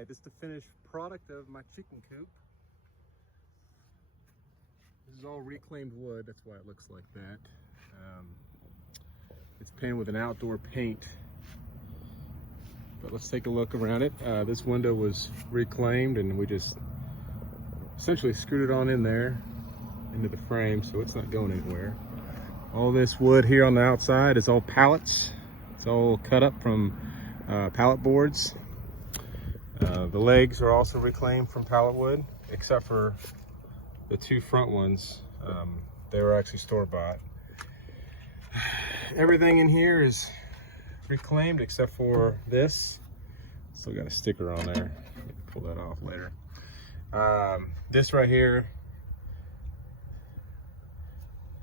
Alright, this is the finished product of my chicken coop. This is all reclaimed wood, that's why it looks like that. It's painted with an outdoor paint. But let's take a look around it. This window was reclaimed and we just essentially screwed it on in there into the frame, so it's not going anywhere. All this wood here on the outside is all pallets. It's all cut up from pallet boards. The legs are also reclaimed from pallet wood, except for the two front ones. They were actually store-bought. Everything in here is reclaimed except for this. Still got a sticker on there. Pull that off later. This right here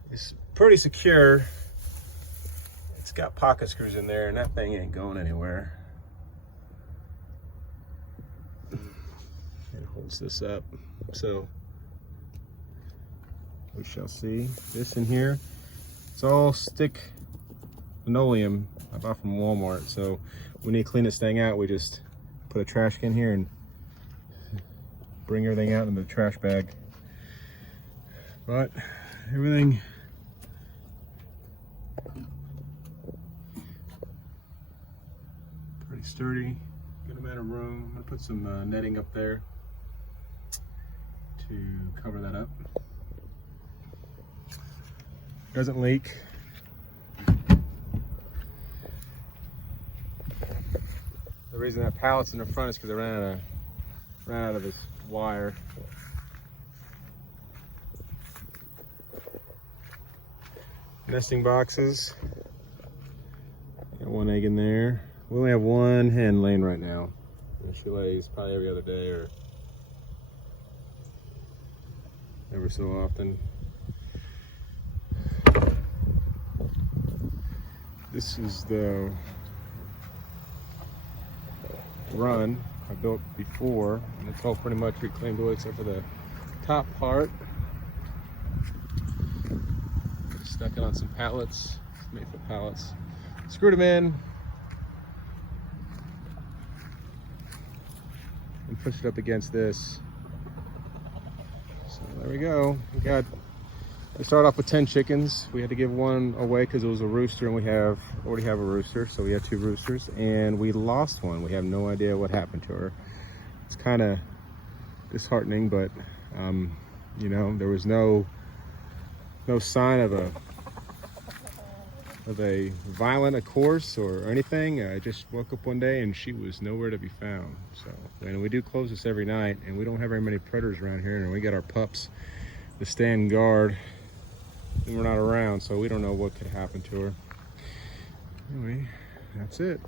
is pretty secure. It's got pocket screws in there and that thing ain't going anywhere. It holds this up. So we shall see. This in here, it's all stick linoleum I bought from Walmart. So when you clean this thing out, we just put a trash can here and bring everything out in the trash bag. But everything pretty sturdy, good amount of room. I'm gonna put some netting up there to cover that up. Doesn't leak. The reason that pallet's in the front is because I ran out of this wire. Nesting boxes. Got one egg in there. We only have one hen laying right now. And she lays probably every other day or every so often. This is the run I built before, and it's all pretty much reclaimed wood except for the top part. Stuck it on some pallets. It's made for pallets. Screwed them in and pushed it up against this. So there we go. We started off with 10 chickens. We had to give one away because it was a rooster, and we already have a rooster, so we had 2 roosters, and we lost one. We have no idea what happened to her. It's kind of disheartening, but you know, there was no sign of a violent course or anything. I just woke up one day and she was nowhere to be found. So, and we do close this every night, and we don't have very many predators around here, and we got our pups to stand guard and we're not around, so we don't know what could happen to her. Anyway, that's it.